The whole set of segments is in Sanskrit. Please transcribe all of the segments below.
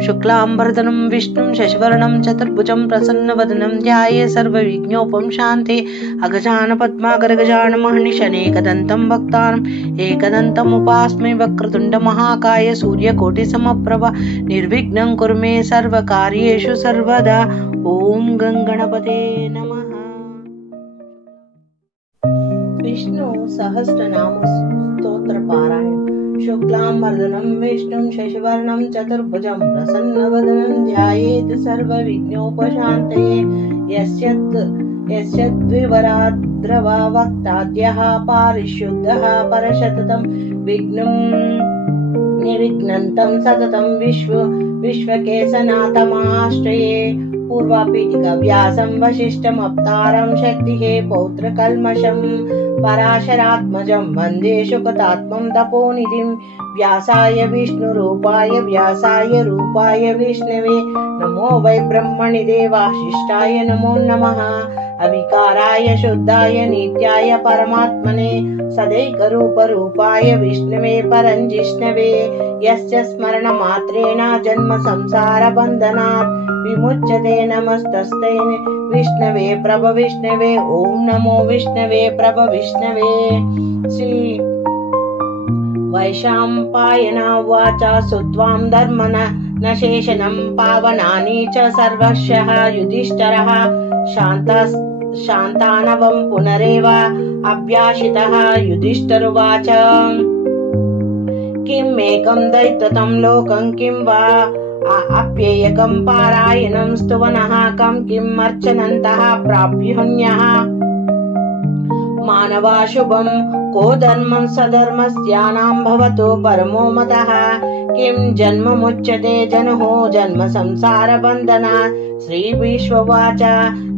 शुक्लांबरधरं विष्णुं शशिवर्णं चतुर्भुजं प्रसन्नवदनं ध्याये सर्वविघ्नोपशान्ते अगजानपद्माकरगजाननमहर्निशनेकदन्तं भक्तानाम् एकदन्तमुपास्मि वक्रतुण्डमहाकाय सूर्यकोटिसमप्रभ निर्विघ्नं कुरु मे सर्वकार्येषु सर्वदा। ओम गंगणपते नमः। विष्णु सहस्रनाम स्तोत्र पारायण। शुक्लांबरधरं विष्णुं शशिवर्णं चतुर्भुजं प्रसन्नवदनं ध्यायेत् सर्वविघ्नोपशान्तये। यस्य द्विवराद्रवा वक्ताद्यः पारिशुद्धः परशततं विघ्नं निर्विघ्नं सततं विश्वकेशनाथमाश्रये। पूर्वापीठिकाव्यासं वसिष्ठमवतारं शक्तिः पौत्रकल्मषं पराशरात्मजं वन्दे शुकतात्मं तपोनिधिं। व्यासाय विष्णुरूपाय व्यासाय रूपाय विष्णवे नमो वै ब्रह्मणि देवाशिष्टाय नमो नमः। अविकाराय शुद्धाय नित्याय परमात्मने सदैकरूपरूपाय विष्णवे परञ्जिष्णवे। यस्य स्मरणमात्रेण जन्म संसारबन्धनात् विमुच्यते। नमस्तस्ते विष्णवे प्रभ विष्णवे। ओम नमो विष्णवे प्रभ विष्णवे। श्री वैशम्पायन उवाच सुत्वां धर्मन शेषनं पावनानि च सर्वशः युधिष्ठिरः शान्तानवं पुनरेव अभ्यासितः। युधिष्ठिरुवाच किम् एकं दैत्यतं लोकं किं वा अप्येयकं पारायणं स्तुवनः किम् अर्चनन्तः प्राप्युन्यः मानवाशुभं को धर्मं सधर्मस्यानां भवतो परमो मतः। किं जन्ममुच्यते जनुः जन्म संसारबन्धनात्। श्रीविश्ववाच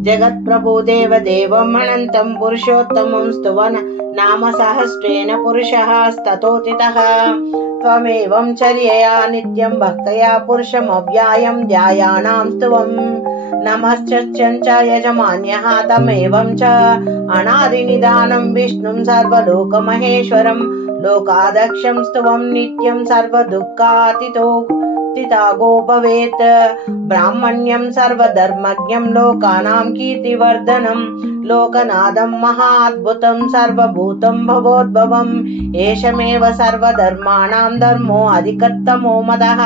जगत्प्रभो देवदेवम् अनन्तं पुरुषोत्तमं स्तुवन नाम सहस्रेण पुरुषः स्ततोतितः। त्वमेवं चर्यया नित्यं भक्तया पुरुषमव्यायं ध्यायाणां स्तुवम्। नमश्चर्यञ्च यजमान्यः तमेवं च अनादिनिदानं विष्णुं सर्वलोकमहेश्वरं लोकाध्यक्षं स्तुवं नित्यं सर्वदुःखातितागो भवेत्। ब्राह्मण्यं सर्वधर्मज्ञं लोकानां कीर्तिवर्धनं लोकनाथं महाद्भुतं सर्वभूतं भवोद्भवम्। एषमेव सर्वधर्माणां धर्मो अधिकतमो मतः।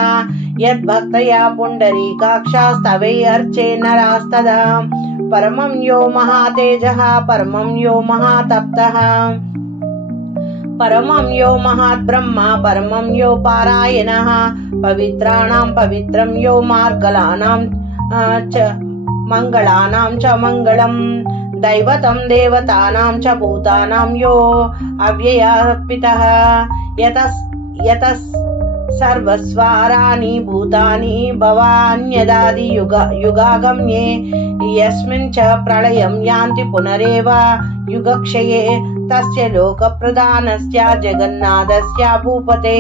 यद्भक्तया पुण्डरीकाक्षास्तवै अर्चे नरास्तदा। परमं यो महातेजः परमं यो महातप्तः परमं यो महाद्ब्रह्मा परमं यो पारायणः। पवित्राणां पवित्रं यो मार्गलानां च मंगलानां च मंगलम्। दैवतं देवतानां च भूतानां यो अव्ययार्पितः। यतः सर्वस्वाराणि भूतानि भवान्यदादि युगागम्ये। यस्मिन् च प्रलयं यान्ति पुनरेव युगक्षये। तस्य लोकप्रधानस्य जगन्नाथस्य भूपते।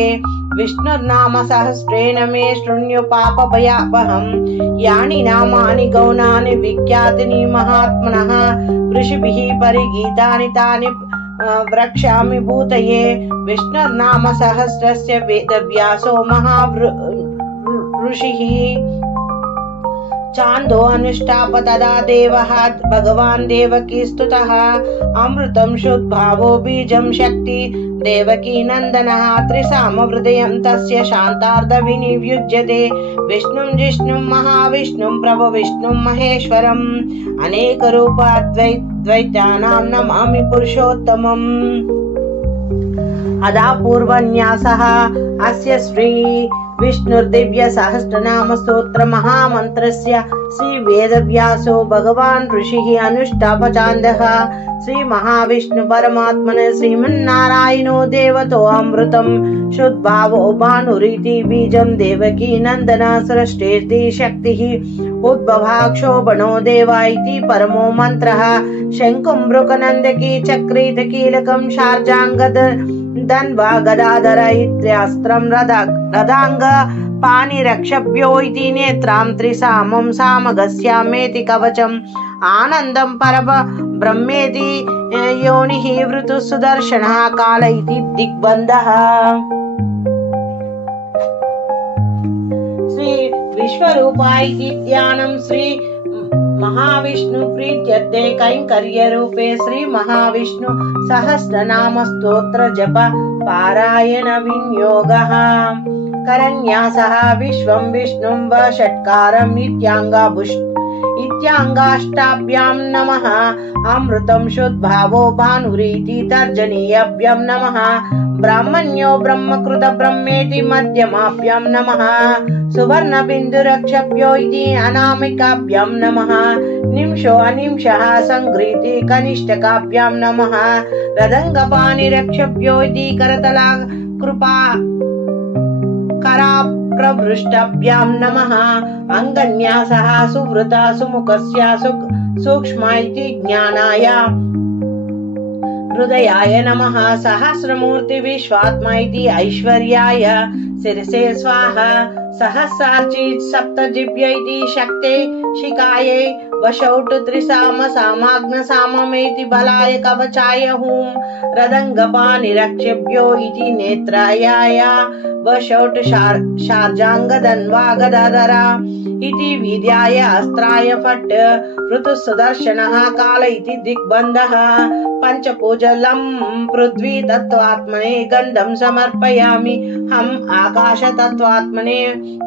विष्णुर्नाम सहस्रेण मे शृण्य पापभयापहम्। यानि नामानि गौणानि विख्यातानि महात्मनः। ऋषिभिः परिगीतानि तानि वक्ष्यामि भूतये। विष्णुर्नाम सहस्रस्य वेदव्यासो महाऋषिः। चान्दो अनुष्ठाप तदा देवः भगवान् देवकी स्तुतः। अमृतं शुद्भावो बीजं शक्ति देवकी नन्दनः। त्रिसामहृदयं तस्य शान्तार्धविनियुज्यते। विष्णुं जिष्णुं महाविष्णुं प्रभविष्णुं महेश्वरम्। अनेकरूपाद्वैतानां नमामि पुरुषोत्तमम्। अदा पूर्वन्यासः अस्य श्री विष्णुर्दिव्य सहस्रनाम स्तोत्र महामन्त्रस्य श्री वेदव्यासो भगवान् ऋषिः अनुष्ठापचान्दः। श्री महाविष्णु परमात्मने श्रीमन्नारायणो देवतो अमृतं शुद्भावो भानुरिति बीजं देवकी नन्दन सृष्टिर्ति शक्तिः उद्भवाक्षोभणो देवा इति परमो मंत्रः। शंकुं मृकनन्दकी चक्रीत कीलकं शार्जाङ्गद धन्वा गदाधर इत्यास्त्रं रदांग पाणिरक्षभ्यो इति नेत्रां त्रिसामं सामगस्यामेति कवचम्। आनन्दं परब ब्रह्मेति योनिः वृतु सुदर्शनः काल इति दिग्बन्धः। श्री विश्वरूपा इति ध्यानं श्री महाविष्णु प्रीत्यर्थे कैंकर्य रूपे श्री महाविष्णु सहस्रनाम स्तोत्र जप पारायण विनियोगः करन्यासः विश्वं विष्णुं वषट्कारं इत्यांगाष्टाभ्यां नमः अमृतं शुद्भावो भानुरीति तर्जनीयभ्यं नमः ब्राह्मण्यो ब्रह्मकृत ब्रह्मेति मध्यमाभ्यां नमः सुवर्णबिन्दुरक्षभ्यो इति अनामिकाभ्यां नमः निमिषो अनिमिषः संगृहीति कनिष्ठकाभ्यां नमः रदङ्गपाणिरक्षभ्यो इति करतला कृपा कराप्रवृष्टाभ्यां नमः अङ्गन्यासः सुवृता सुमुखस्य सूक्ष्म इति ज्ञानाय हृदयाय नमः सहस्रमूर्ति विश्वात्मा इति ऐश्वर्याय शिरसे स्वाहा सहस्रार्ची सप्तजिभ्य इति शक्ते शिखायै वशौट त्रिसाम सामाग्न साममेति बलाय कवचाय हूं रदङ्गपाणिरक्षभ्यो इति नेत्रायाय वशौट शार्जाङ्गधन्वा गदाधरा इति वीर्याय अस्त्राय फट् ऋतुसुदर्शनः काल इति दिग्बन्धः पंचपूजलं पृथ्वी तत्त्वात्मने गन्धं समर्पयामि हम आकाश तत्त्वात्मने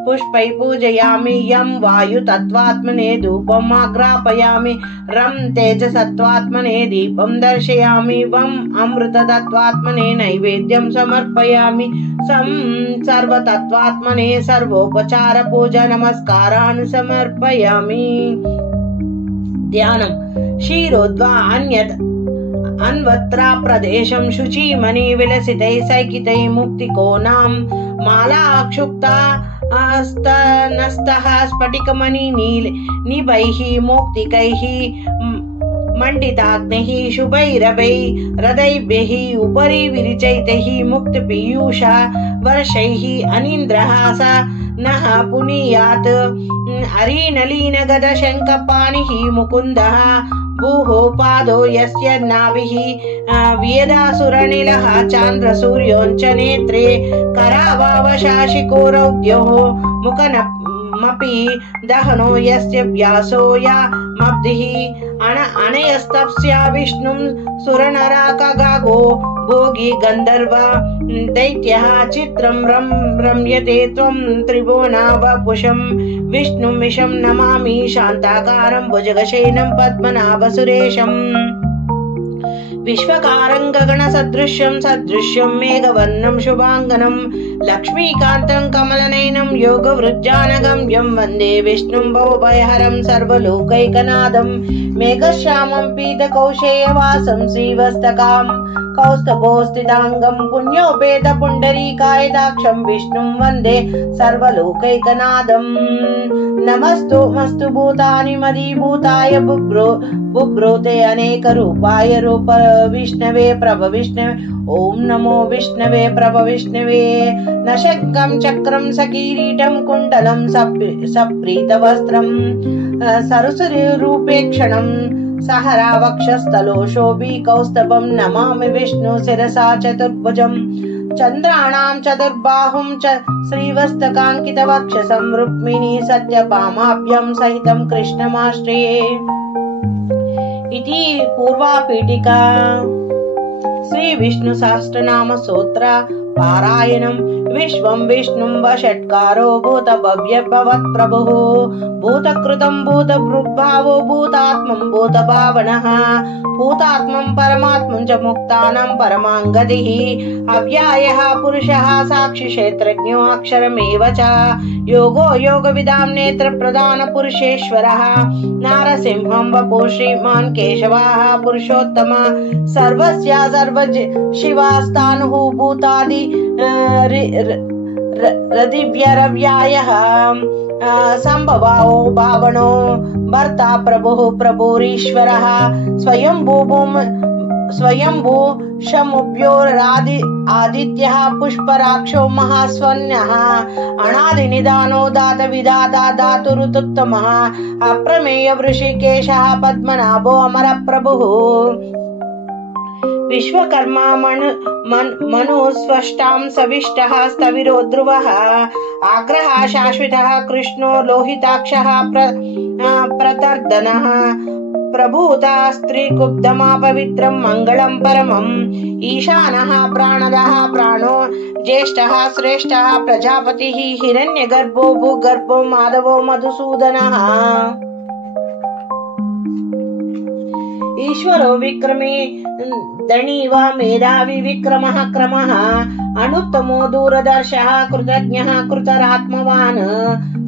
पुष्पै पूजयामि यं वायु तत्त्वात्मने धूपम् आग्रापयामि रं तेजसत्त्वात्मने दीपं दर्शयामि वं अमृत तत्त्वात्मने नैवेद्यं समर्पयामि सं सर्वतत्त्वात्मने सर्वोपचार पूजा नमस्कारान् समर्पयामि ध्यानं क्षीरोद्वा अन्यत् अन्वत्रा प्रदेशं शुचिमणि विलसितै सैकितै मुक्तिकोणां मालाक्षुक्ता स्तनस्तः स्फटिकमणि निभैः मौक्तिकैः मण्डिताग्निः शुभैरवै हृदैभ्यः उपरि विरिचैतैः मुक्तपीयूष वर्षैः अनीन्द्रः स नः पुनीयात् हरिनलीन गदशङ्खपाणिः मुकुन्दः भूः पादो यस्य नाभिः वेदासुरनिलः चान्द्रसूर्योञ्च नेत्रे करावावशाशिकोरौद्योः मुखनमपि दहनो यस्य व्यासो यामब्धिः अनयस्तप्स्या विष्णुं सुरनराकगागो भोगी गन्धर्व दैत्यः चित्रं रम्यते त्वं त्रिभुवनावपुषं विष्णुं विशं नमामि शान्ताकारं भुजगशयनं पद्मनाभसुरेशम् विश्वकारं गगनसदृश्यं मेघवर्णं शुभाङ्गनं लक्ष्मीकान्तं कमलनयनं योगवृज्जानगम्यं वन्दे विष्णुं भवभयहरं सर्वलोकैकनाथं मेघश्यामं पीतकौशेयवासं श्रीवस्तकां कौस्तभोस्थिताङ्गं पुण्योपेतपुण्डरीकायदाक्षं विष्णुं वन्दे सर्वलोकैकनाथं नमस्तु मस्तु भूतानि मदीभूताय बुभ्रूते अनेकरूपाय रूप विष्णवे प्रभ विष्णवे ओम नमो विष्णवे प्रभ विष्णवे न शङ्खं चक्रं सकिरीटं कुण्डलं सप्रीतवस्त्रं सरसरूपेक्षणं सहरावक्षस्थलो शोभि कौस्तभं नमामि विष्णु शिरसा चतुर्भुजं चन्द्राणां चतुर्बाहुं च श्रीवस्तकाङ्कितवक्षसं रुक्मिणी सत्यभामाभ्यां सहितं कृष्णमाश्रये इति पूर्वापीठिका श्री विष्णु सहस्रनाम स्तोत्र पारायणं विश्वं विष्णुं वषट्कारो भूत भव्य भवत् प्रभुः भूतकृतं भूतभृद्भावो भूतात्मं भूतभावनः भूतात्मं परमात्मं च मुक्तानां परमाङ्गतिः अव्यायः पुरुषः साक्षि क्षेत्रज्ञो अक्षरमेव च योगो योगविदां नेत्रप्रधान पुरुषेश्वरः नारसिंहं वपु श्रीमान् केशवः पुरुषोत्तम सर्वस्य सर्वशिवास्तानुः भूतादि रदिव्यरव्यायः संभवाओ भावनो भर्ता प्रभुः प्रभुरीश्वरः स्वयंभू शमुभ्योरादि आदित्यः पुष्पराक्षो महास्वन्यः अनादिनिदानो दात विधाता धातुरुत्तमः अप्रमेय वृषिकेशः पद्मनाभो अमर प्रभुः विश्वकर्मा मनु स्वष्टां सविष्टः स्थविरो ध्रुवः आग्रहः शाश्वतः कृष्णो लोहिताक्षः प्रतर्दनः प्रभूता स्त्रीकुब्धमा पवित्रं मंगलं परमम् ईशानः प्राणदः प्राणो ज्येष्ठः श्रेष्ठः प्रजापतिः हिरण्यगर्भो भूगर्भो माधवो मधुसूदनः ईश्वरो विक्रमे धनी वा मेधावी विक्रमः क्रमः अनुत्तमो दूरदर्शः कृतज्ञः कृतरात्मवान्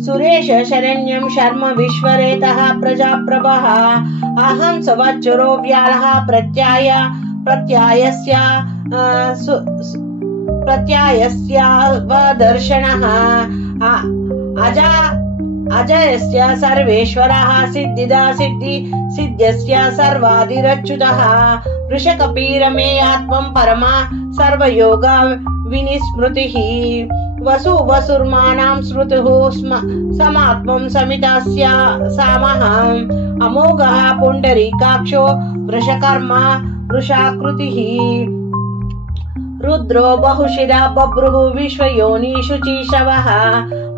सुरेश शरण्यं शर्म विश्वरेतः प्रजाप्रभः अहं संवत्सरो व्यालः प्रत्यायस्यावदर्शनः अजयस्य सर्वेश्वरः सिद्ध्यस्य सर्वादिरच्युतः वृषकपीरमेयात्मं परमा सर्वयोग विनिस्मृतिः वसुर्मानां स्मृतुः समात्मं समितस्य सामः अमोघः पुण्डरीकाक्षो वृषकर्मा वृषाकृतिः रुद्रो बहुशिरा बभ्रुः विश्वयोनिषुचिशवः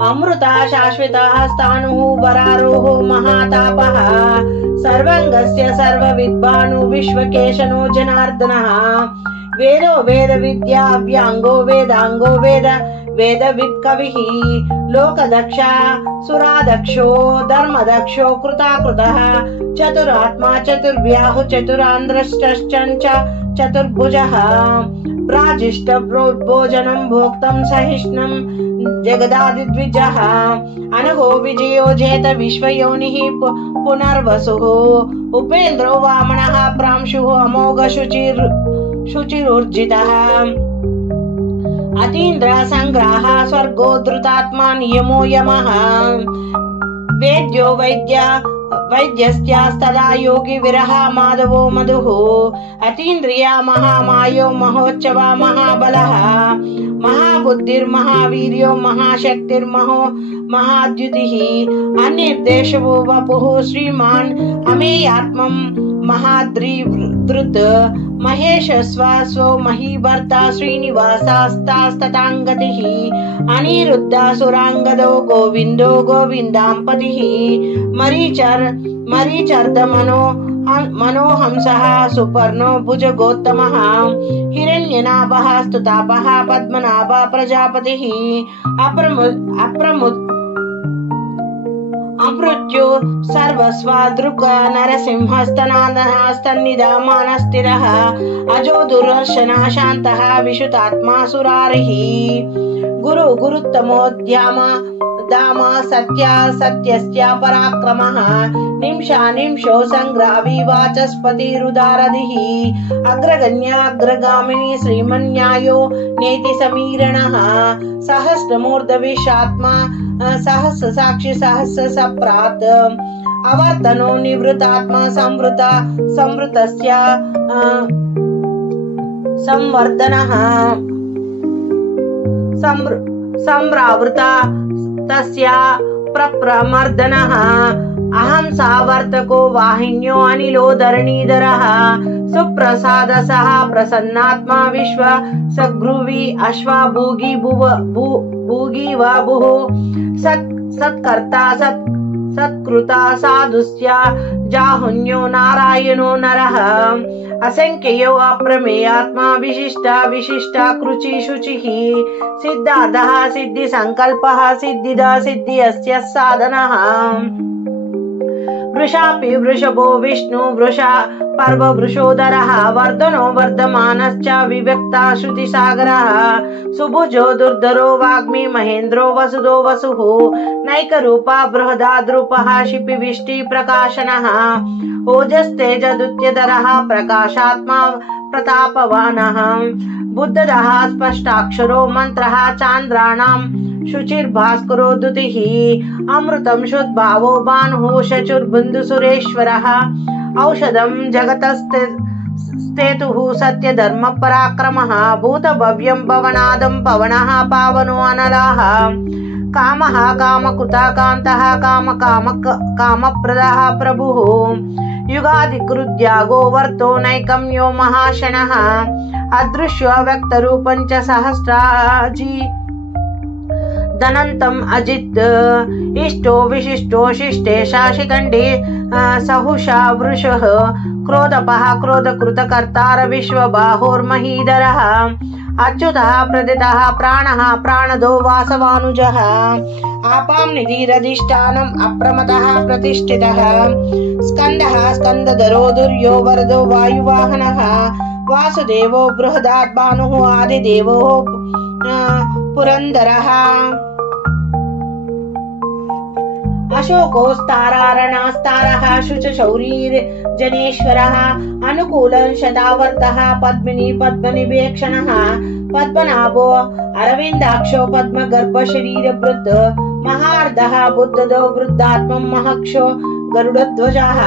अमृता शाश्वतः स्थाणुः वरारोः महातापः सर्वंगस्य सर्वविद्वानु विश्वकेशनो जनार्दनः वेदो वेदविद्या व्यांगो वेदांगो वेदविद्कविः लोकदक्षा सुरादक्षो धर्मदक्षो कृताकृतः चतुरात्मा चतुर्व्याहु चतुरान्द्रश्चञ्च चतुर्भुजः प्राजिष्ट भोजनं भोक्तं सहिष्णुं जगदादिद्विजः अनघो विजयो जेत विश्वयोनिः पुनर्वसुः उपेन्द्रो वामनः प्रांशुः अमोघ शुचिरुर्जितः अतीन्द्र संग्राह स्वर्गो धृतात्मा नियमो यमः वेद्यो वैद्यस्त्यास्तदा योगी विरह माधवो मधुः अतीन्द्रिया महामायो महोत्सव महाबलः महाबुद्धिर्महावीर्यो महाशक्तिर्महो महाद्युतिः अनिर्देशवो वपुः श्रीमान् अमेयात्मं महाद्रिवृत् महेशस्वासो महीभर्ता श्रीनिवासास्तास्तताङ्गतिः अनिरुद्धासुराङ्गदो गोविन्दो गोविन्दाम्पतिः मरीचर्दमनो मनोहंसः सुपर्णो भुजगोत्तमः हिरण्यनाभः स्तुतापः पद्मनाभ प्रजापतिः अमृत्यो सर्वस्वादृक् नरसिंहस्तनादनस्तन्निधामानस्थिरः अजो दुर्दर्शनः शान्तः विशुतात्मा सुरारिः गुरुत्तमोद्यमा दामा सत्यस्य पराक्रमः निमिषो संग्रावी वाचस्पतिरुदारधिः अग्रगण्याग्रगामिनी श्रीमन्यायो नेति समीरणः सहस्रमूर्धविशात्मा सहस्र साक्षी सहस्र सप्रात् अवर्तनो निवृतात्मा संवृतस्य संवर्धनः संव्रावृता तस्य प्रप्रमर्दनः अहं सावर्तको वाहिन्यो अनिलो धरणीधरः सुप्रसादसः प्रसन्नात्मा विश्व सग्रुवी अश्वा भूगी व भुः सत्कर्ता सत्कृता साधुस्य जाहुन्यो नारायणो नरः असंख्यो अप्रमेयात्मा विशिष्टा कृचि शुचिः सिद्धार्थः सिद्धि संकल्पः सिद्धिदा सिद्धि अस्य साधनः वृषापि वृषभो विष्णु वृषा पर्व वृषोदरः वर्धनो वर्धमानश्च विव्यक्ता श्रुतिसागरः सुभुजो दुर्धरो वाग्मी महेन्द्रो वसुदो वसुः नैकरूपा बृहदाद्रूपः शिपिविष्टि प्रकाशनः ओजस्तेजदुत्यधरः प्रकाशात्मा प्रतापवानः बुद्धदः स्पष्टाक्षरो मन्त्रः चान्द्राणां शुचिर्भास्करो दुतिः अमृतं शुद्भावो भानुः शचुर्बुन्दुसुरेश्वरः औषधं जगतस्तेतुः सत्यधर्म पराक्रमः भूतभव्यं भवनादं पवनः पावनो अनलः कामः कामकृता कान्तः कामप्रदः प्रभुः युगादिकृत्यागो वर्तो नैकम्यो महाशनः अदृश्यो व्यक्तरूपं च सहस्राजी दनन्तम् अजित् इष्टो विशिष्टो शिष्टे शाशिखण्डे सहुषा वृषः क्रोधपः क्रोधकृतकर्तार विश्वबाहोर्महीधरः अच्युतः प्रदितः प्राणः प्राणदो वासवानुजः आपां निधिरधिष्ठानम् अप्रमतः प्रतिष्ठितः स्कन्दः स्कन्दधरो दुर्यो वरदो वायुवाहनः वासुदेवो बृहदात्मानुः आदिदेवो पुरन्दरः अशोकोस्तारारणास्तारः शुचशौरीर्जनेश्वरः अनुकूलं शतावर्तः पद्मिनी पद्मनिवेक्षणः पद्मनाभो अरविन्दाक्षो पद्मगर्भशरीरभृत् महार्धः बुद्धदो वृद्धात्मं महक्षो गरुडध्वजः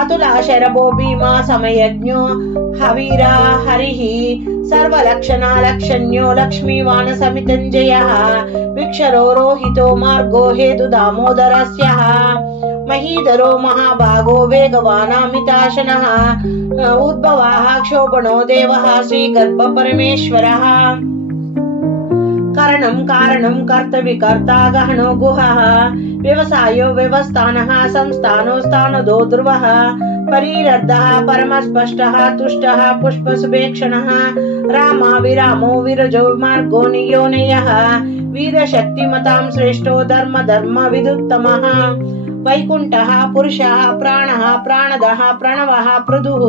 अतुलाशरभो भीमा समयज्ञो हवीरा हरिः सर्वलक्षणा लक्षण्यो लक्ष्मीवानसमितञ्जयः विक्षरो रोहितो मार्गो हेतु दामोदरस्यः महीधरो महाभागो वेगवानामिताशनः उद्भवः क्षोभणो देवः श्रीगर्भ परमेश्वरः करणं कारणं कर्तविकर्ता गहनो गुहः व्यवसायो व्यवस्थानः संस्थानो स्थानदो ध्रुवः परिरद्धः परमस्पष्टः तुष्टः पुष्पसुभेक्षणः रामा विरामो विरजो मार्गो नियोनयः वीरशक्तिमतां श्रेष्ठो धर्म धर्म विदुत्तमः वैकुण्ठः पुरुषः प्राणः प्राणदः प्रणवः पृथुः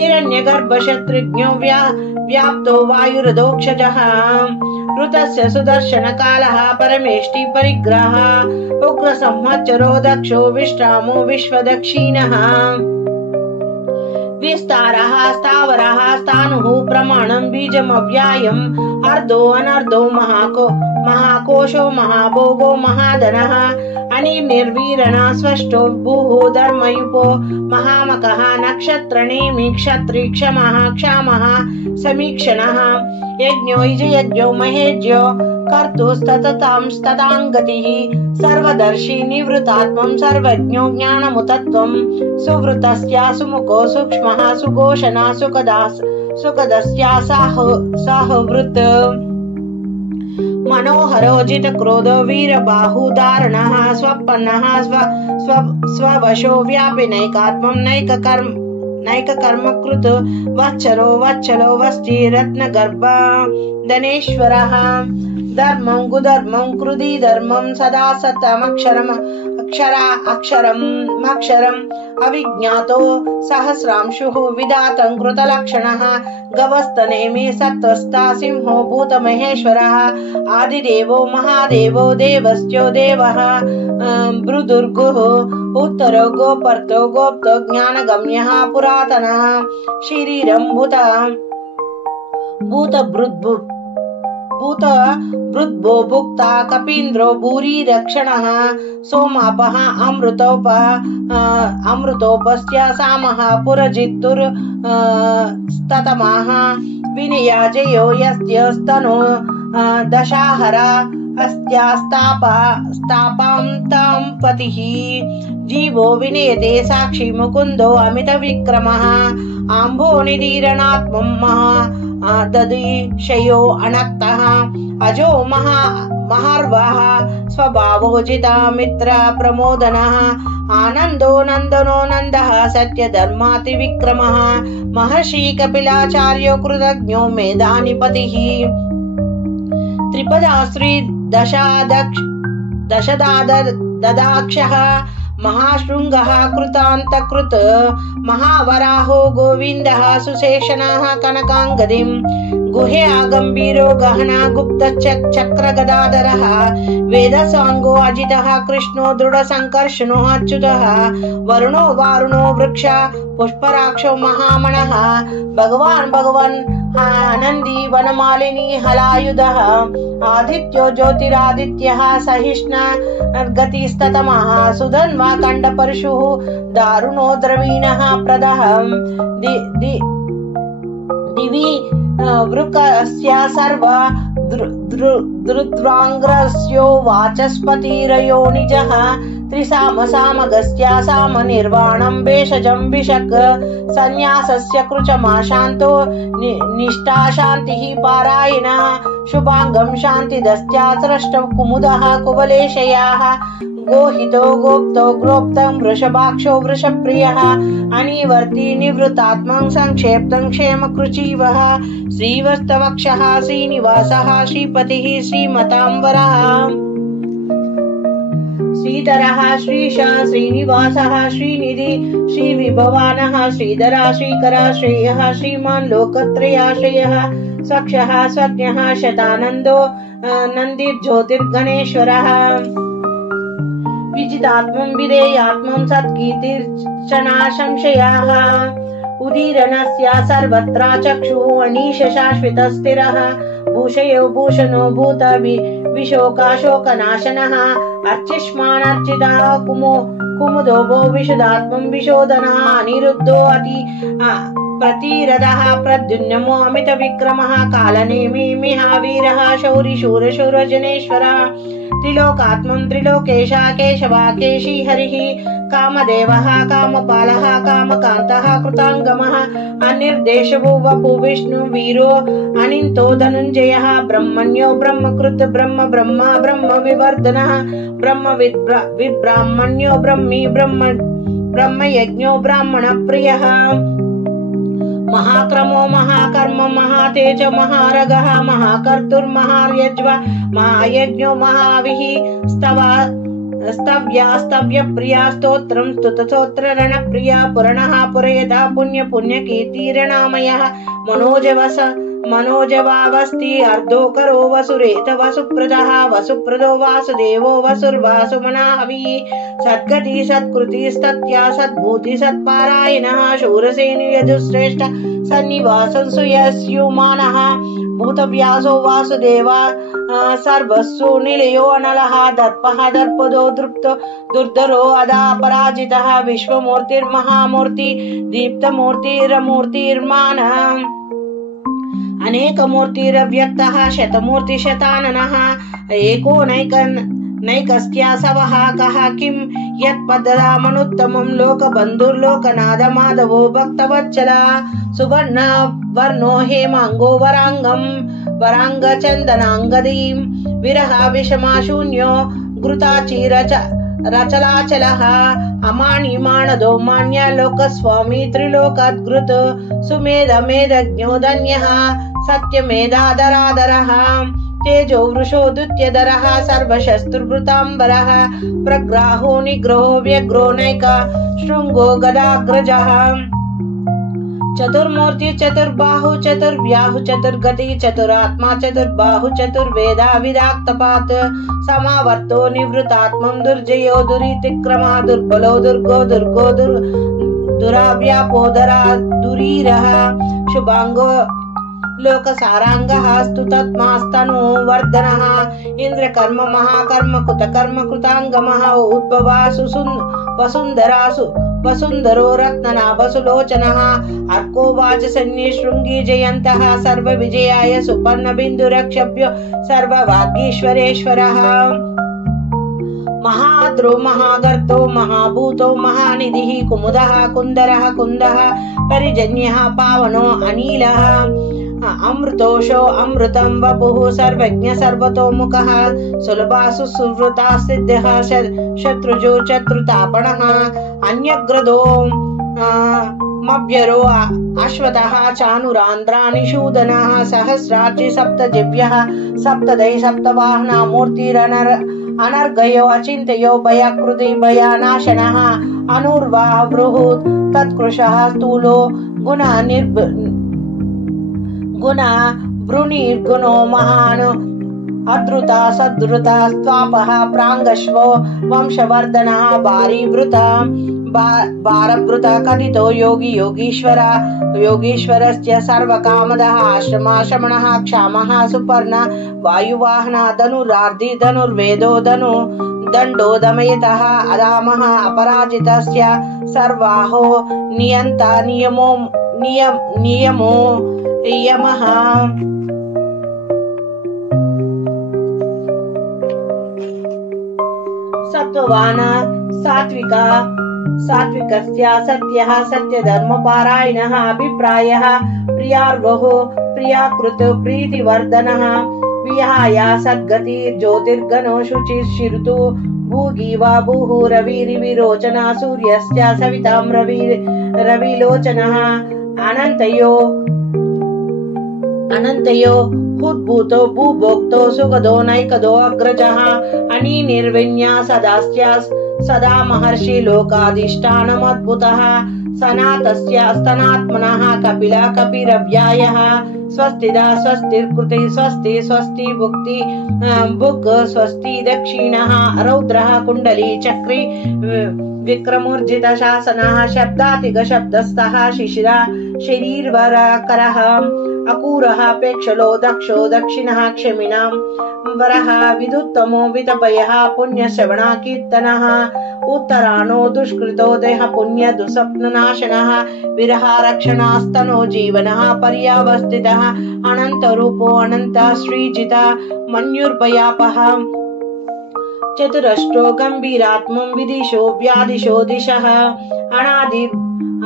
हिरण्यगर्भशत्रुघ्नो व्याप्तो वायुरधोक्षजः ऋतस्य सुदर्शनकालः परमेष्टि परिग्रहः उग्रसंवत्सरो दक्षो विश्रामो विश्वदक्षिणः विस्तारः स्थावरः स्थाणुः प्रमाणं बीजमव्यायम् अर्धो अनर्धो महाकोशो महाभोगो महाधनः अनिर्वीरणा स्पष्टो भूः धर्मयुपो महामकः नक्षत्रनेमि क्षत्री क्षमः क्षामः समीक्षणः यज्ञो यज्ञो महेज्यो कर्तुस्ततां गतिः सर्वदर्शी निवृतात्मं सर्वज्ञो ज्ञानमुतत्वं सुवृतस्या सुमुखो सूक्ष्मः सुघोषणा सुखदस्या साहवृत् मनोहरो जितक्रोधो वीरबाहुधारणः स्वपन्नः स्ववशो व्यापि नैकात्मं नैककर्मकृत् वत्सलो वस्ति रत्नगर्भ धनेश्वरः धर्मं कुधर्मं कृधि धर्मं सदा सतमक्षरम् अक्षरम् अविज्ञातो सहस्रांशुः विधातं कृतलक्षणः गवस्तनेमि सत्त्वस्था सिंहो भूतमहेश्वरः आदिदेवो महादेवो देवस्यो देवः भृदुर्गुः उत्तरो गोपर्तो गोप्तो ज्ञानगम्यः पुरातनः शरीरं भूतभृद्भो भुक्ता कपीन्द्रो भूरि रक्षणः सोमापः अमृतोपस्य सामः पुरजित्तुर्स्ततमः विनयाजयो यस्य स्तनो दशाहरा अस्त्यास्तापां तं पतिः जीवो विनेते साक्षी मुकुन्दो अमितविक्रमः आम्भो निदीरणात्मः दधिशयो अनक्तः अजो महार्वः स्वभावोजिता मित्र प्रमोदनः आनन्दो नन्दनो नन्दः सत्यधर्मातिविक्रमः महर्षि कपिलाचार्यो कृतज्ञो मेधानिपतिः त्रिपदाश्री दशदाक्षः महाशृङ्गः कृतान्तकृत् महावराहो गोविन्दः सुशेषणः कनकाङ्गदिं गुहे आगम्भीरो गहना गुप्तचक्रगदाधरः वेदसाङ्गो अजितः कृष्णो दृढसङ्कर्षणो अच्युतः वरुणो वारुणो वृक्ष पुष्पराक्षो महामणः भगवान् आनन्दी वनमालिनी हलायुधः आदित्यो ज्योतिरादित्यः सहिष्णु गतिस्ततमः सुधन्वा कण्डपरशुः दारुणो द्रवीणः प्रदः वृकस्य सर्व द्रुद्राङ्ग्रस्यो वाचस्पतिरयो निजः त्रिसामसामगस्त्यासाम निर्वाणं भेषजं विशक् संन्यासस्य कृचमाशान्तो निष्ठा शान्तिः पारायणः शुभाङ्गं शान्तिदस्त्यास्रष्टव कुमुदः कुवलेशयाः गोहितो गोप्तो ग्रोप्तं वृषभाक्षो वृषप्रियः अनिवर्ती निवृत्तात्मं संक्षेप्तं क्षेमकृचीवः श्रीवत्सवक्षः श्रीनिवासः श्रीपतिः श्रीमताम्बरः श्रीधरः श्रीशः श्रीनिवासः श्रीनिधि श्रीविभवानः श्रीधरः श्रीकरः श्रेयः श्रीमान् लोकत्रयाश्रयः स्वक्षः स्वज्ञः शतानन्दो नन्दिर्ज्योतिर्गणेश्वरः विजितात्मं विधेयात्मं सत्कीर्तिर्चना संशयाः उदीरनस्य सर्वत्र चक्षुः अनीश शाश्वतस्थिरः भूषयो भूषणो भूत विशोकाशोकनाशनः अर्चिष्मानर्चितः कुमुदो भो विशुदात्मं विशोधनः अनिरुद्धो अति प्रतिरथः प्रद्युम्नो अमित विक्रमः कालनेमि महावीरः शौरि शूरशूरजनेश्वरः त्रिलोकात्मं त्रिलोकेशः केशवा केशी हरिः कामदेवः कामपालः कामकान्तः कृताङ्गमः अनिर्देशवो वपु विष्णु वीरो अनिन्तो धनुञ्जयः ब्रह्मण्यो ब्रह्मकृत् ब्रह्म ब्रह्मा ब्रह्म विवर्धनः विब्राह्मण्यो ब्रह्मी ब्रह्मयज्ञो ब्राह्मणप्रियः महाक्रमो महाकर्म महातेज महारगः महाकर्तुर्महार्यज्व महायज्ञो महाविः स्तव्य प्रिया स्तोत्रं स्तुतस्तोत्र रणप्रिया पुरणः पुरयता पुण्य पुण्यकीर्तिरणामयः मनोजवावस्ति अर्धोकरो वसुरेत वसुप्रदः वसुप्रदो वासुदेवो वसुर्वासुमनाहविः सद्गति सत्कृति सत्या सद्भूति सत्पारायणः शूरसेनु यजुश्रेष्ठ सन्निवासं सुयस्युमानः भूतव्यासो वासुदेव सर्वस्सु निलयो अनलः दर्पः दर्पदो दृप्तो दुर्धरो अदा पराजितः विश्वमूर्तिर्महामूर्ति दीप्तमूर्तिरमूर्तिर्मानः अनेकमूर्तिरव्यक्तः शतमूर्ति शताननः एको नैकस्त्यासवः कः किं यत्पदरामनुत्तमं लोकबन्धुर्लोकनाथमाधवो भक्तवत्सला सुवर्ण वर्णो हेमाङ्गो वराङ्गचन्दनाङ्गदीं विरह विषमाशून्यो घृताचिरचलाचलः अमानिमाणदो मान्य लोकस्वामी त्रिलोकद्घृत सुमेधमेधज्ञो धन्यः सत्यमेधाधराधरः तेजो वृषोदुत्यधरः सर्वशस्त्रभृताम्बरः प्रग्राहो निग्रहो व्यग्रो नैक शृङ्गो गदाग्रजः चतुर्मूर्ति चतुर्बाहु चतुर्व्याहु चतुर्गति चतुरात्मा चतुर्बाहु चतुर्वेदा विदाक्तपात् समावर्तो निवृतात्मं दुर्जयो दुरीतिक्रमः दुर्बलो दुर्गो दुराव्यापोदरा दुरीरः शुभांगो लोकसारांगः स्तुतत्मास्तनो वर्धनः इंद्रकर्म महाकर्म कृतकर्म कृतांगमः उद्भवासु वसुंधरासु वसुंधरो रत्ननाभसुलोचनः अर्को वाचसन्नि शृंगी जयन्तः सर्वविजयाय सुपर्ण बिन्दुरक्षभ्यो सर्वभाग्येश्वरेश्वरः महाद्रो महागर्तो महाभूतो महानिधिः कुमुदः कुन्दरः कुन्दः परिजन्यः पावनो अनिलः अमृतोषो अमृतं वपुः सर्वज्ञ सर्वतोमुखः सुलभासु सुवृता सिद्धः शत्रुजो शत्रुतापणः अन्यग्रदो मभ्यरो अश्वतः चानुरान्ध्रानिषूदनः सहस्राक्षि सप्तजिह्वः सप्तदै सप्तवाहना मूर्तिरनर्गयो अचिन्तयो भयाकृति भयानाशनः अनुर्वा बृहत् तत्कृशः स्थूलो गुण वृणीर्गुणो महान् अद्रुता सद्रुता स्वापः प्राङ्गश्वो वंशवर्धनः भारीवृता भारभृता कथितो योगी योगीश्वर योगीश्वरस्य सर्वकामदः आश्रमाश्रमणः क्षामः सुपर्ण वायुवाहना धनुरार्धि धनुर्वेदो धनु दण्डो दमयतः अदामः अपराजितस्य सर्वाहो नियन्ता नियमो यमः। सत्त्ववान् सात्विकस्य सत्यः सत्यधर्मपारायणः अभिप्रायः प्रियार्गः प्रियाकृत प्रीतिवर्धनः विहाय सद्गति ज्योतिर्गणो शुचिर्षिरुतु भूगीवा भूः रविरिविरोचना सूर्यस्य सवितां रविलोचनः अनन्तयो उद्भूतो भूभोक्तो सुगदो नैकदो अग्रजः अनिर्विन्यासदास्य सदा महर्षि लोकाधिष्ठानमद्भुतः सनातस्य स्तनात्मनः कपिला कपिरव्यायः स्वस्तिदा स्वस्तिर्कृते स्वस्ति स्वस्ति भुक्ति भुक् स्वस्ति दक्षिणः रौद्रः कुण्डली चक्री विक्रमोर्जित शासनः शब्दातिग शब्दस्थः शिशिरा शरीरवरकरः अकूरः पेक्षलो दक्षो दक्षिणः क्षमिणां वरः विदुत्तमो वितभयः पुण्यश्रवणः कीर्तनः उत्तराणो दुष्कृतो देह पुण्य दुःस्वप्ननाशनः विरहारक्षणास्तनो जीवनः पर्यावस्थितः अनन्तरूपो अनन्तः श्रीजिता मन्युर्भयापः चतुरष्टो गंभीरात्मं विदिशो व्यादिशो दिशः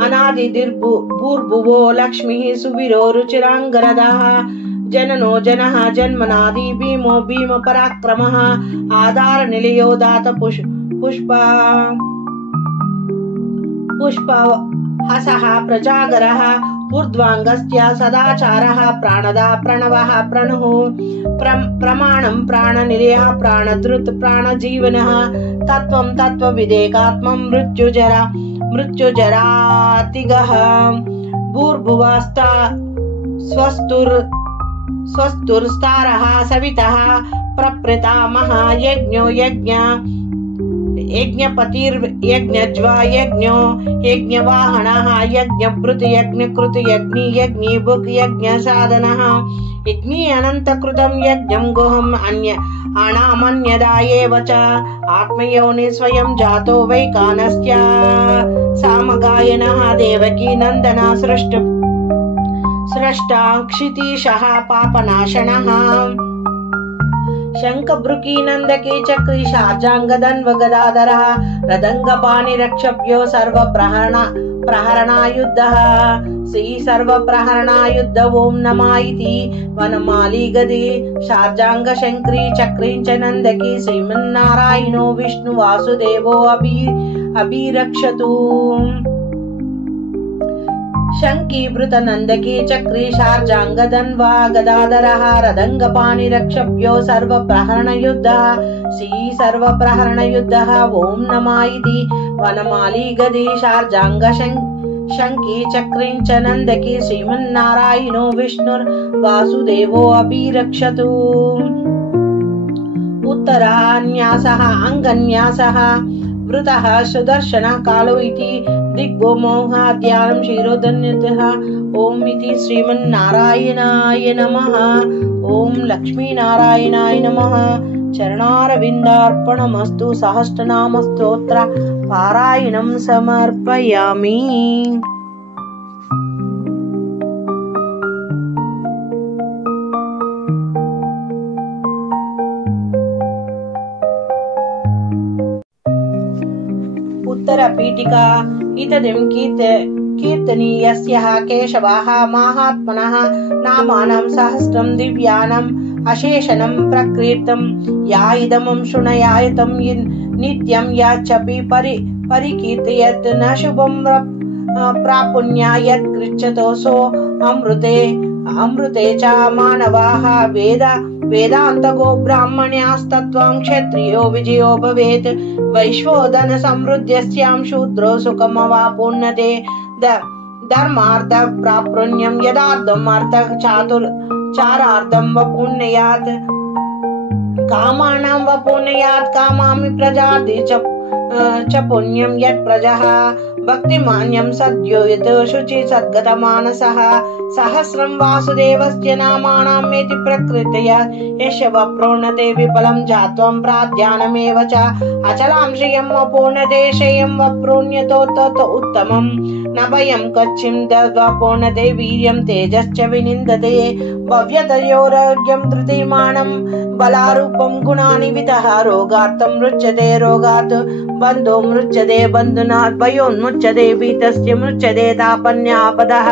अनादिर्भूर्भुवो लक्ष्मीः सुवीरो रुचिराङ्गरदः जननो जनः जन्मनादि भीमो भीम पराक्रमः आधार निलयो दात पुष्प हसः प्रजागरः ऊर्ध्वाङ्गस्य सदाचारः प्राणदा प्रणवः प्रणुः प्रमाणं प्राणनिलयः प्राणधृत् प्राणजीवनः तत्त्वं तत्त्वविदेकात्मं मृत्युजरातिगः भूर्भुवस्ता स्वस्तुर्स्तारः सवितः प्रप्रेतामः यज्ञो यज्ञपतिर्यज्ञज्वा यज्ञो यज्ञवाहनः यज्ञभृत् यज्ञकृत यज्ञी यज्ञी भुक् यज्ञसाधनः यज्ञी अनन्तकृतं यज्ञं गुहम् अनामन्यदा एव च आत्मयोनि स्वयं जातो वैकानस्य सामगायनः देवकी नन्दना स्रष्टा क्षितीशः पापनाशनः शङ्खभृकी नन्दकी चक्री शार्जाङ्गदन्व गदाधरः रदङ्गपाणिरक्षभ्यो सर्वप्रहरणायुद्धः श्री सर्वप्रहरणायुद्ध ॐ नमः इति वनमाली गदी शार्जाङ्ग शङ्करी चक्री च नन्दकी श्रीमन्नारायणो विष्णु वासुदेवो अभिरक्षतु शङ्कीभृत नन्दकी चक्री शार्जाङ्गदन्वा गदाधरः रदङ्गपाणिरक्षभ्यो सर्वप्रहरणयुद्धः श्री सर्वप्रहरणयुद्धः ॐ नमः इति वनमाली गदी शार्जाङ्ग शङ्की चक्रीं च नन्दकी श्रीमन्नारायणो विष्णुर्वासुदेवो अभिरक्षतु उत्तरान्यासः अङ्गन्यासः वृतः सुदर्शनः कालो इति दिग्भूमोहाद्यानं शिरोधन्यतः ॐ इति श्रीमन्नारायणाय नमः। ॐ लक्ष्मीनारायणाय नमः। चरणारविन्दार्पणमस्तु। सहस्रनाम स्तोत्र पारायणं समर्पयामि। उत्तरपीठिका इतदिं कीर्तनीयस्यः केशवः महात्मनः नामानां सहस्रं दिव्यानाम् अशेषणं प्रकीर्तं या इदमं शृणुयातं नित्यं यच्चपि परिकीर्तयत् न शुभं प्रापुण्या यत् गृह्यतो सो अमृते च मानवाः वेदान्तगो ब्राह्मण्यास्तत्त्वं क्षत्रियो विजयो भवेत् वैश्वोदन समृद्ध्यस्यां शूद्रो सुखमवापुण्यते धर्मार्थ प्रापुण्यं यदार्धम् अर्थ चारार्धं वपुण्ययात् कामानां वपुण्ययात् कामामि प्रजाति च पुण्यं यत् प्रजः भक्तिमान्यं सद्यो यत् शुचि सद्गतमानसः सहस्रं वासुदेवस्य नामानामेति प्रकृतया यश वप्रोणते विफलं जात्वं प्राध्यानमेव च अचलां श्रियं वपूर्णते श्रियं वप्रोण्यतो तत् उत्तमं न भयं कच्छिं दद्वापोर्णते वीर्यं तेजश्च विनिन्दते भव्यतयोराज्ञं धृतिमानं बलारूपं गुणानि वितः रोगार्थं मृच्यते रोगात् बन्धो मृच्यते बन्धुनात् भयोन्मुच्यते भीतस्य मृच्यते तापन्यापदः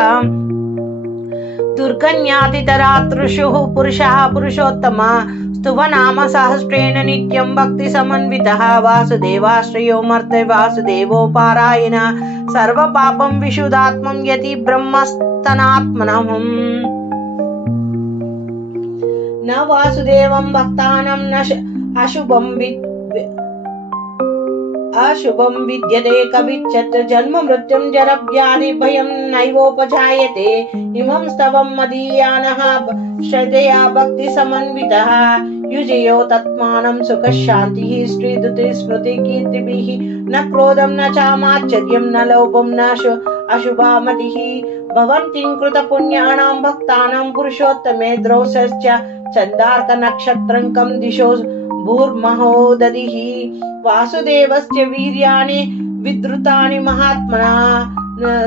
दुर्गन्यातितरातृषुः पुरुषः पुरुषोत्तमः स्तुवनाम सहस्रेण नित्यं भक्ति समन्वितः वासुदेवाश्रयो मर्त्य वासुदेवो पारायण सर्वपापं विशुद्धात्मं यति ब्रह्मस्तनात्मनम् न वासुदेवं भक्तानां न अशुभं विद्यते कविच्चत् जन्म मृत्युं जरव्याधि भयं नैवोपजायते इमं स्तवं मदीयानः श्रद्धया भक्ति समन्वितः युजयो तत्मानं सुखशान्तिः श्रीदुति स्मृति कीर्तिभिः न क्रोधं न चामाश्चर्यं न लोभं न अशुभामतिः भवन्ति कृतपुण्यानां भक्तानां पुरुषोत्तमे द्रौसश्च चन्दार्क नक्षत्रङ्कं दिशो भूर्महो दधिः वासुदेवस्य वीर्याणि विद्रुतानि महात्मना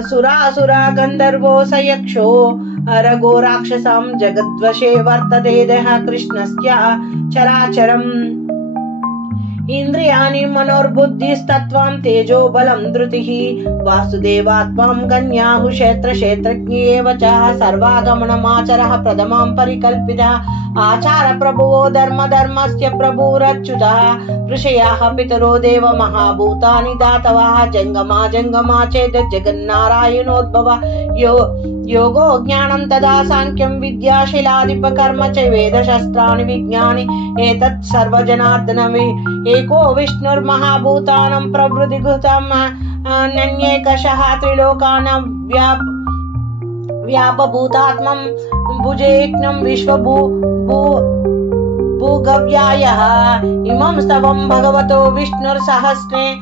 सुरासुरा गन्धर्वो स यक्षो रगो राक्षसां जगद्वशे वर्तते देह कृष्णस्य चराचरम् इन्द्रियाणि मनोर्बुद्धिस्तत्त्वं तेजो बलं धृतिः वासुदेवात्मां गण्याहु क्षेत्रज्ञ एव च सर्वागमनमाचरः प्रथमां परिकल्पितः आचार प्रभुवो धर्मस्य प्रभुरच्युतः ऋषयाः पितरो देव महाभूतानि दातवः जङ्गमा चेत् जगन्नारायणोद्भव योगो ज्ञानं तदा सांख्यं विद्याशीलादिपकर्म च वेदशस्त्राणि विज्ञानि एतत् सर्वजनार्दनमे एको विष्णुर्महाभूतानां प्रवृत्तिकृतं नन्येकशः त्रिलोकानां व्यापभूतात्मं भुजेक्नं विश्वभूगव्यायः इमं स्तवं भगवतो विष्णुर्सहस्रेण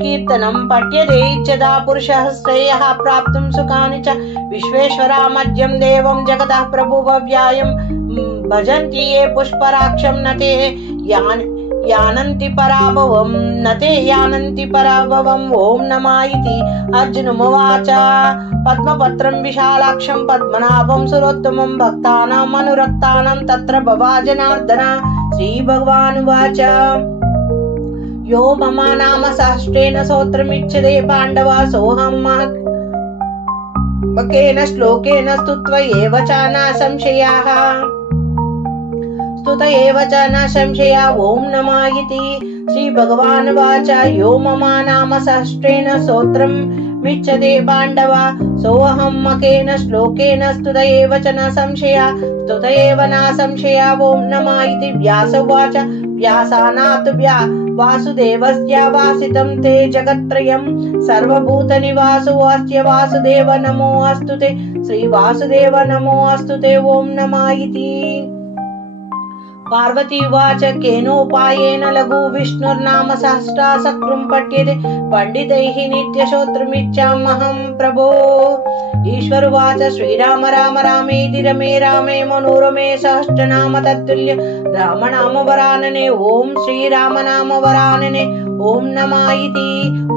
कीर्तनं पठ्यते इच्छता पुरुषः श्रेयः प्राप्तुं सुखानि च विश्वेश्वरा मध्यं देवं जगतः प्रभुव्यायं भजन्ति ये पुष्पराक्षं न ते यानन्ति पराभवम् ओं नमः इति अर्जुनमुवाच पद्मपत्रं विशालाक्षं पद्मनाभं सुरोत्तमं भक्तानाम् अनुरक्तानां तत्र भवा जनार्दन श्रीभगवानुवाच यो मम नाम सहस्रेण स्तोत्रमिच्छते पाण्डवा सोऽहं मकेन श्लोकेन स्तुत एव च न संशया ओं नमः इति श्रीभगवानुवाच यो मम नाम सहस्रेण स्तोत्रं मिच्छते पाण्डवा सोऽहं मकेन श्लोकेन स्तुत एव च न संशया ओं नमः इति व्यास उवाच व्यासानात् वासुदेवस्य वासितं ते जगत्त्रयं सर्वभूतनिवासोऽस्य वासुदेव नमोऽस्तु ते श्रीवासुदेव नमोऽस्तु ते ओं नमः इति पार्वती उवाच केनोपायेन लघु विष्णुर्नाम सहस्रासकृं पठ्यते पंडितैः नित्यश्रोतुमिच्छाम्यहं प्रभो ईश्वर उवाच श्रीराम राम रामेति रमे रामे मनोरमे सहस्रनाम तत्तुल्य रामनाम वरानने ओं श्रीराम नाम वरानने ओं नमः इति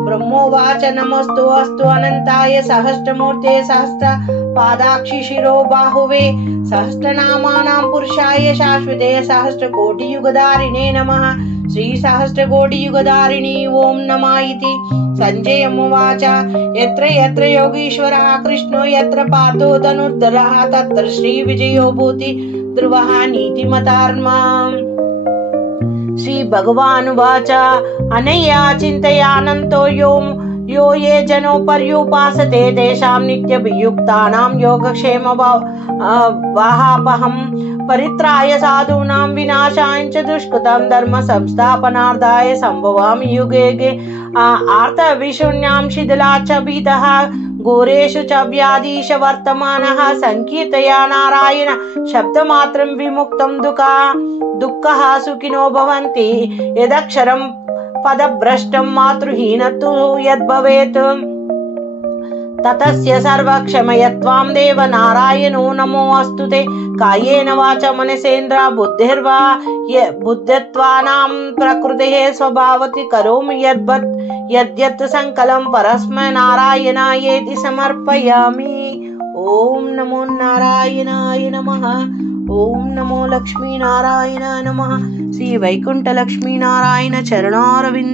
ब्रह्मोवाच नमस्तु अस्तु अनंताय सहस्रमूर्ते सहस्र पादाक्षि शिरो बाहुवे सहस्रनामानां पुरुषाय शाश्वते सहस्रकोटियुगधारिणे नमः श्री सहस्रकोटियुगधारिणी ओं नमः इति संजयमुवाच यत्र यत्र योगीश्वरः कृष्णो यत्र पार्थो धनुर्धरः तत्र श्रीविजयो भूति ध्रुवः नीतिमतात्मा श्री भगवानुवाच अनया चिन्तयानन्तो यो ये जनो पर्युपासते तेषां नित्यभियुक्तानां योगक्षेम वाहापहं परित्राय साधूनां विनाशाय च दुष्कृतं धर्म संस्थापनार्थाय संभवामि युगे आर्तविशून्यां शिथिला च भीतः घोरेषु च व्याधीश वर्तमानः संकीर्तया नारायण शब्दमात्रं विमुक्तं दुःखः सुखिनो भवन्ति यदक्षरं पदभ्रष्टं मातृहीन तु यद्भवेत् ततस्य सर्वक्षमयत्वां देव नारायणो नमोऽस्तु ते। कायेन वाचा मनसेन्द्रा बुद्धिर्वा बुद्धित्वानां प्रकृतेः स्वभावति करोमि यद्यत् संकलं परस्मै नारायणायेति समर्पयामि। ओम नमो नारायणाय नमः। ओम नमो लक्ष्मी नारायणाय नमः। श्री वैकुंठ लक्ष्मी नारायण चरणारविंदार्पणमस्तु।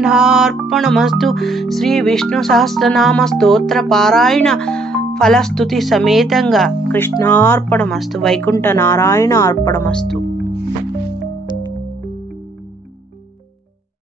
श्री विष्णु सहस्रनाम स्तोत्र पारायण फलस्तुति समेతంగా కృష్ణార్పణమస్తు। వైకుంఠ నారాయణ అర్పణమస్తు।